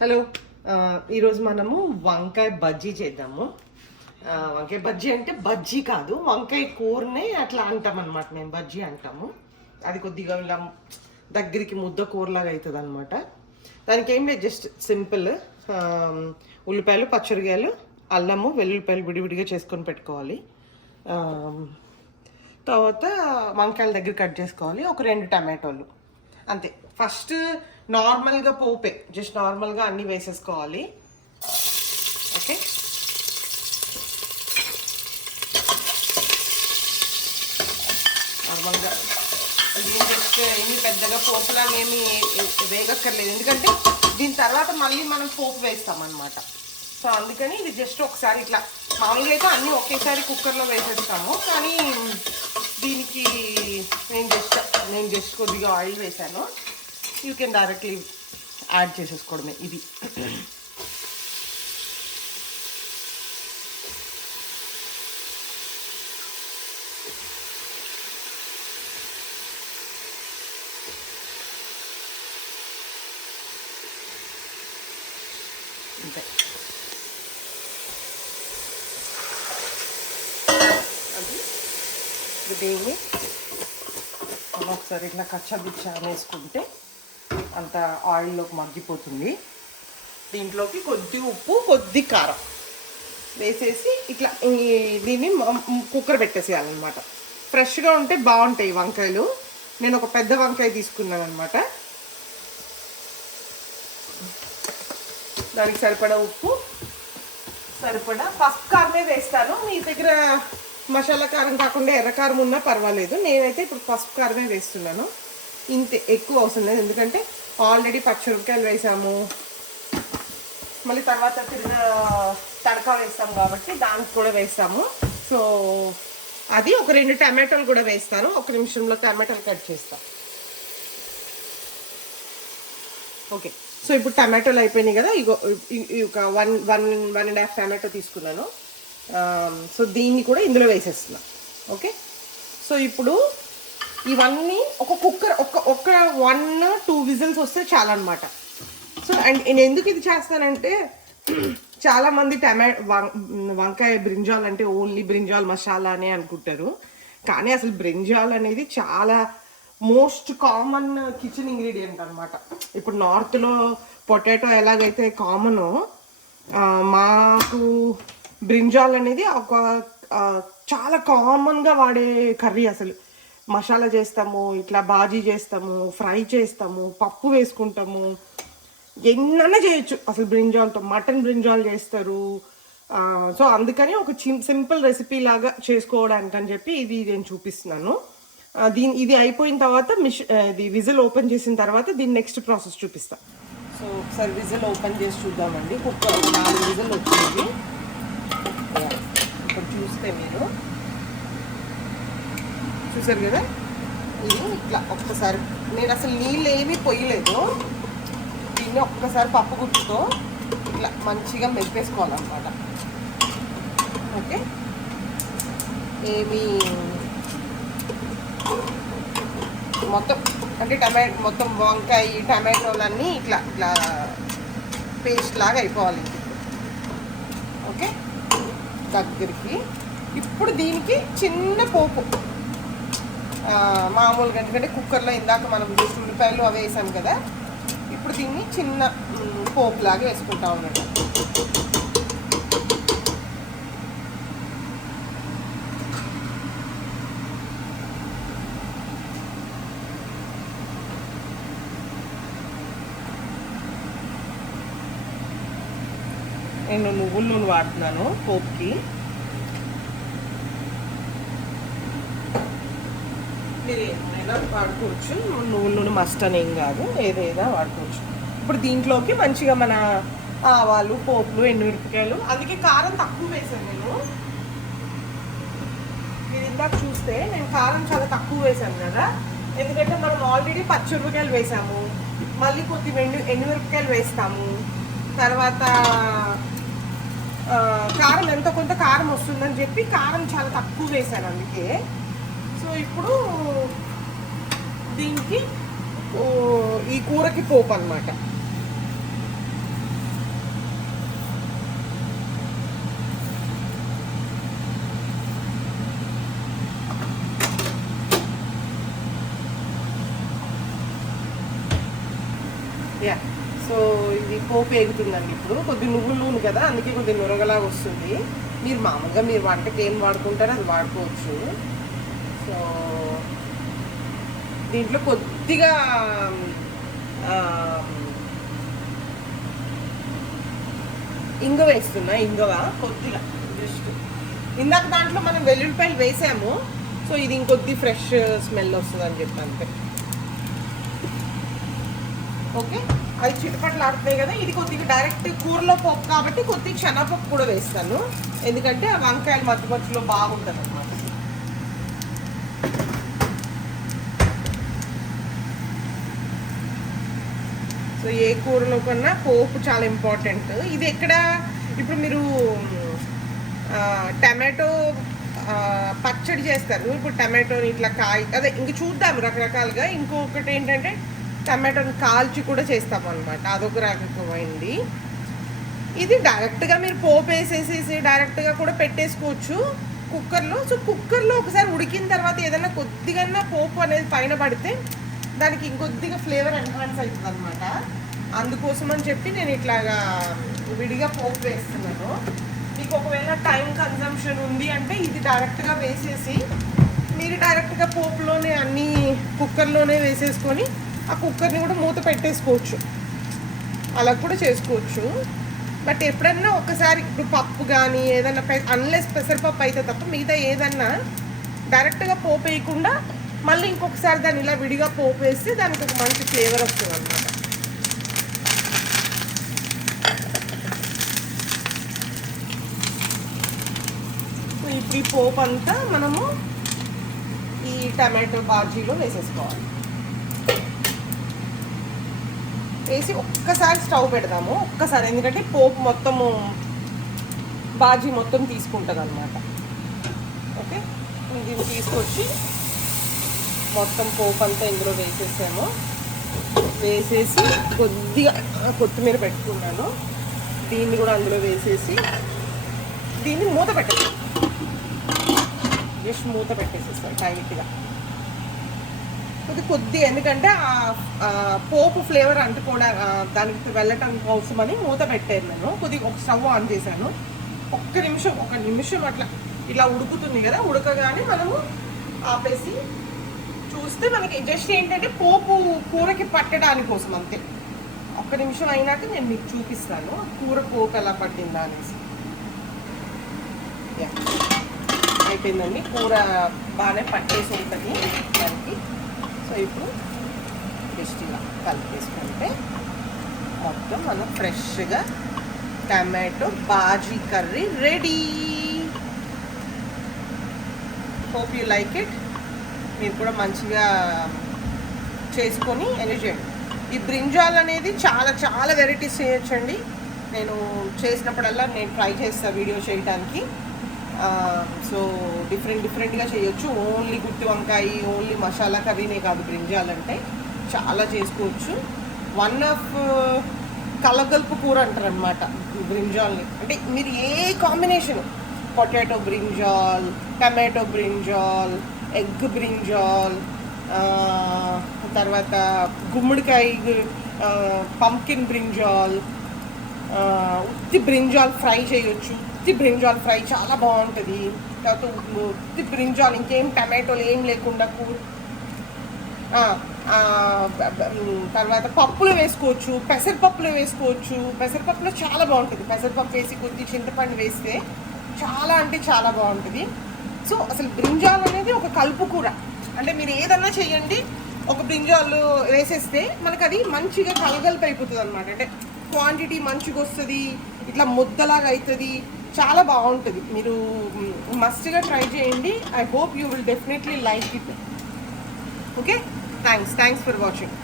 Hello. ఈరోజు మనము వంకాయ బజ్జీ చేద్దాము. వంకాయ బజ్జీ అంటే బజ్జీ కాదు, వంకాయ కూరనే అట్లా అంటాం అనమాట. మేము బజ్జీ అంటాము. అది కొద్దిగా ఇలా దగ్గరికి ముద్ద కూరలాగా అవుతుంది అనమాట. దానికి ఏం లేదు, జస్ట్ సింపుల్ ఉల్లిపాయలు, పచ్చిమిరపకాయలు, అల్లము, వెల్లుల్లిపాయలు విడివిడిగా చేసుకొని పెట్టుకోవాలి. తర్వాత వంకాయల దగ్గర కట్ చేసుకోవాలి. ఒక 2 టమాటోలు అంతే. ఫస్ట్ నార్మల్గా పోపే, జస్ట్ నార్మల్గా అన్నీ వేసేసుకోవాలి. ఓకే, నార్మల్గా జస్ట్ ఏమి పెద్దగా పోపులాగా ఏమి వేగక్కర్లేదు, ఎందుకంటే దీని తర్వాత మళ్ళీ మనం పోపు వేస్తామన్నమాట. సో అందుకని ఇది జస్ట్ ఒకసారి ఇట్లా, మామూలుగా అయితే అన్నీ ఒకేసారి కుక్కర్లో వేసేస్తాము, కానీ దీనికి నేను జస్ట్ కొద్దిగా ఆయిల్ వేసాను. యూ కెన్ డైరెక్ట్లీ యాడ్ చేసేసుకోవడమే ఇది. అంతే. అది దీన్ని ఒకసారి ఇట్లా కచ్చబిచ్చ వేసుకుంటే అంత ఆయిల్లోకి మగ్గిపోతుంది. దీంట్లోకి కొద్ది ఉప్పు, కొద్ది కారం వేసేసి ఇట్లా దీన్ని కుక్కర్ పెట్టేసేయాలన్నమాట. ఫ్రెష్గా ఉంటే బాగుంటాయి వంకాయలు. నేను ఒక పెద్ద వంకాయ తీసుకున్నాను అనమాట. దానికి సరిపడా ఉప్పు, సరిపడా పసుపు కారమే వేస్తాను. మీ దగ్గర మసాలా కారం కాకుండా ఎర్రకారం ఉన్నా పర్వాలేదు. నేనైతే ఇప్పుడు పసుపు కారమే వేస్తున్నాను. ఇంత ఎక్కువ అవసరం లేదు, ఎందుకంటే ఆల్రెడీ పచ్చిమిరపకాయలు వేసాము, మళ్ళీ తర్వాత తడకా వేస్తాము కాబట్టి దానికి కూడా వేస్తాము. సో అది ఒక 2 టమాటోలు కూడా వేస్తాను. 1 నిమిషంలో టమాటాలు కట్ చేస్తాను. ఓకే, సో ఇప్పుడు టమాటోలు అయిపోయినాయి కదా. ఒక 1.5 టమాటో తీసుకున్నాను. సో దీన్ని కూడా ఇందులో వేసేస్తున్నా. ఓకే, సో ఇప్పుడు ఇవన్నీ ఒక కుక్కర్ ఒక 1-2 విజిల్స్ వస్తే చాలన్నమాట. సో అండ్ నేను ఎందుకు ఇది చేస్తానంటే, చాలామంది వంకాయ బ్రింజాల్ అంటే ఓన్లీ బ్రింజాల్ మసాలా అనే అనుకుంటారు, కానీ అసలు బ్రింజాల్ అనేది చాలా మోస్ట్ కామన్ కిచెన్ ఇంగ్రీడియంట్ అనమాట. ఇప్పుడు నార్త్లో పొటాటో ఎలాగైతే కామనో, మాకు బ్రింజాల్ అనేది ఒక చాలా కామన్గా వాడే కర్రీ. అసలు మసాలా చేస్తాము, ఇట్లా బాజీ చేస్తాము, ఫ్రై చేస్తాము, పప్పు వేసుకుంటాము, ఎన్నైనా చేయొచ్చు అసలు. బ్రింజాల్తో మటన్ బ్రింజాల్ చేస్తారు. సో అందుకని ఒక సింపుల్ రెసిపీ లాగా చేసుకోవడానికి అని చెప్పి ఇది నేను చూపిస్తున్నాను. ఇది అయిపోయిన తర్వాత ఇది విజిల్ ఓపెన్ చేసిన తర్వాత దీని నెక్స్ట్ ప్రాసెస్ చూపిస్తాను. సో ఒకసారి విజిల్ ఓపెన్ చేసి చూద్దామండి. కుక్కర్ 4 విజిల్ వచ్చింది. ఇప్పుడు చూస్తే మీరు చూసారు కదా, ఇది ఇట్లా ఒక్కసారి, నేను అసలు నీళ్ళు ఏమీ పొయ్యలేదు. దీన్ని ఒక్కసారి పప్పు గుట్టుతో ఇట్లా మంచిగా మెప్పేసుకోవాలన్నమాట. ఓకే, ఏమి మొత్తం అంటే మొత్తం వంకాయ టమాటోలన్నీ ఇట్లా ఇట్లా పేస్ట్ లాగా అయిపోవాలి. ఓకే, దగ్గరికి. ఇప్పుడు దీనికి చిన్న పోపు, మామూలుగా ఎందుకంటే కుక్కర్లో ఇందాక మనం ఉల్లిపాయలు అవి వేసాం కదా, ఇప్పుడు దీన్ని చిన్న పోపు లాగా వేసుకుంటా ఉన్నాడు. నేను నువ్వుల నూనె వాడుతున్నాను పోపుకి. మీరు ఏమైనా వాడుకోవచ్చు, నువ్వుల నూనె మస్ట్ అని ఏం కాదు, ఏదైనా వాడుకోవచ్చు. ఇప్పుడు దీంట్లోకి మంచిగా మన ఆవాలు, పోపులు, ఎండుమిరపకాయలు, అందుకే కారం తక్కువ వేసాను నేను. మీరు ఇందాక చూస్తే నేను కారం చాలా తక్కువ వేసాను కదా, ఎందుకంటే మనం ఆల్రెడీ పచ్చిమిరపకాయలు వేసాము, మళ్ళీ కొద్దిగా ఎండుమిరపకాయలు వేస్తాము, తర్వాత కారం ఎంతో కొంత కారం వస్తుందని చెప్పి కారం చాలా తక్కువ వేసాను అందుకే. సో ఇప్పుడు దీనికి ఈ కూరకి పోపు అన్నమాట. సో ఇది పోపు వేగుతుందండి. ఇప్పుడు కొద్ది నువ్వుల నూనె కదా, అందుకే కొద్ది నురగలాగా వస్తుంది. మీరు మామూలుగా మీరు వంటకి ఏం వాడుకుంటారో అది వాడుకోవచ్చు. సో దీంట్లో కొద్దిగా ఇంగువ వేస్తున్నా. ఇంగువ కొద్దిగా జస్ట్, ఇందాక దాంట్లో మనం వెల్లుల్లిపాయలు వేసాము. సో ఇది ఇంకొద్ది ఫ్రెష్ స్మెల్ వస్తుంది అని చెప్పి అంతే. ఓకే, అది చిటపట్లు ఆడుతున్నాయి కదా. ఇది కొద్దిగా డైరెక్ట్ కూరలో పప్పు కాబట్టి కొద్దిగా శనగపప్పు కూడా వేస్తాను, ఎందుకంటే ఆ వంకాయలు మధ్యలో బాగుంటుంది అన్నమాట. సో ఏ కూరలో కన్నా పోపు చాలా ఇంపార్టెంట్. ఇది ఎక్కడ ఇప్పుడు మీరు టమాటో పచ్చడి చేస్తారు. ఇప్పుడు టమాటోని ఇట్లా అదే ఇంక చూద్దాం రకరకాలుగా. ఇంకొకటి ఏంటంటే టమాటోని కాల్చి కూడా చేస్తాము అనమాట, అదొక రకమైంది. ఇది డైరెక్ట్గా మీరు పోపు వేసేసేసి డైరెక్ట్గా కూడా పెట్టేసుకోవచ్చు కుక్కర్లో. సో కుక్కర్లో ఒకసారి ఉడికిన తర్వాత ఏదైనా కొద్దిగా పోపు అనేది పైన పడితే దానికి ఇంకొద్దిగా ఫ్లేవర్ ఎన్హాన్స్ అవుతుంది అనమాట. అందుకోసం అని చెప్పి నేను ఇట్లాగా విడిగా పోపు వేస్తున్నాను. మీకు ఒకవేళ టైం కన్జంప్షన్ ఉంది అంటే ఇది డైరెక్ట్గా వేసేసి మీరు డైరెక్ట్గా పోపులోనే అన్నీ కుక్కర్లోనే వేసేసుకొని ఆ కుక్కర్ని కూడా మూత పెట్టేసుకోవచ్చు, అలా కూడా చేసుకోవచ్చు. బట్ ఎప్పుడన్నా ఒకసారి ఇప్పుడు పప్పు కానీ ఏదన్నా అన్లెస్ పెసరపప్పు అయితే తప్ప మిగతా ఏదన్నా డైరెక్ట్గా పోపు వేయకుండా మళ్ళీ ఇంకొకసారి దాన్ని ఇలా విడిగా పోపు వేస్తే దానికి ఒక మంచి ఫ్లేవర్ వస్తుంది అన్నమాట. ఇప్పుడు ఈ పోపు అంతా మనము ఈ టమాటో బాజీలో వేసేసుకోవాలి. వేసి ఒక్కసారి స్టవ్ పెడదాము, ఒక్కసారి, ఎందుకంటే పోపు మొత్తము బాజీ మొత్తం తీసుకుంటుంది అనమాట. ఓకే, దీన్ని తీసుకొచ్చి మొత్తం పోపు అంతా ఇందులో వేసేసాము. వేసేసి కొద్దిగా కొత్తిమీర పెట్టుకున్నాను, దీన్ని కూడా అందులో వేసేసి దీన్ని మూత పెట్టేసి జస్ట్ మూత పెట్టేసేస్తాను టైట్గా కొద్దిగా, ఎందుకంటే పోపు ఫ్లేవర్ అంటుకోవడా దానికి వెళ్ళటం కోసమని మూత పెట్టాను నేను. కొద్దిగా ఒక స్టవ్ ఆన్ చేశాను. ఒక నిమిషం అట్లా ఇలా ఉడుకుతుంది కదా, ఉడకగానే మనము ఆపేసి చూస్తే మనకి జస్ట్ ఏంటంటే పోపు కూరకి పట్టడానికి కోసం అంతే. ఒక్క నిమిషం అయినాక నేను మీకు చూపిస్తాను కూర పోపు ఎలా పట్టిందా అనేసి. అయిపోయిందండి, కూర బాగానే పట్టేసి ఉంటుంది దానికి. సో ఇప్పుడు జస్ట్ ఇలా కలిపేసుకుంటే మొత్తం మనం ఫ్రెష్గా tomato bhaji curry ready. Hope you like it. మీరు కూడా మంచిగా చేసుకొని ఎంజాయ్ చేయండి. ఈ బ్రింజాల్ అనేది చాలా చాలా వెరైటీస్ చేయొచ్చండి. నేను చేసినప్పుడల్లా నేను ట్రై చేస్తాను వీడియో చేయడానికి. సో డిఫరెంట్గా చేయొచ్చు. ఓన్లీ గుత్తి వంకాయ, ఓన్లీ మసాలా కర్రీనే కాదు, బ్రింజాల్ అంటే చాలా చేసుకోవచ్చు. వన్ ఆఫ్ కలగలుపు కూర అంటారు అనమాట బ్రింజాల్ని. అంటే మీరు ఏ combination, potato brinjal, tomato brinjal, egg brinjal, తర్వాత గుమ్మడికాయ పంకిన్ బ్రింజాల్, ఉత్తి బ్రింజాల్ ఫ్రై చేయొచ్చు. ఉత్తి బ్రింజాల్ ఫ్రై చాలా బాగుంటుంది. తర్వాత ఉత్తి బ్రింజాల్ ఇంకేం టమాటోలు ఏం లేకుండా తర్వాత పప్పులు వేసుకోవచ్చు, పెసరపప్పులు వేసుకోవచ్చు. పెసరపప్పులో చాలా బాగుంటుంది. పెసరపప్పు వేసి కొద్ది చింతపండు వేస్తే చాలా అంటే చాలా బాగుంటుంది. సో అసలు బ్రింజాల్ అనేది ఒక కలుపు కూర. అంటే మీరు ఏదన్నా చేయండి, ఒక బ్రింజాలు వేసేస్తే మనకు అది మంచిగా కలగలిపి అయిపోతుంది అనమాట. అంటే క్వాంటిటీ మంచిగా వస్తుంది, ఇట్లా ముద్దలాగా అవుతుంది, చాలా బాగుంటుంది. మీరు మస్ట్గా ట్రై చేయండి. I hope you will definitely like it. Okay, thanks for watching.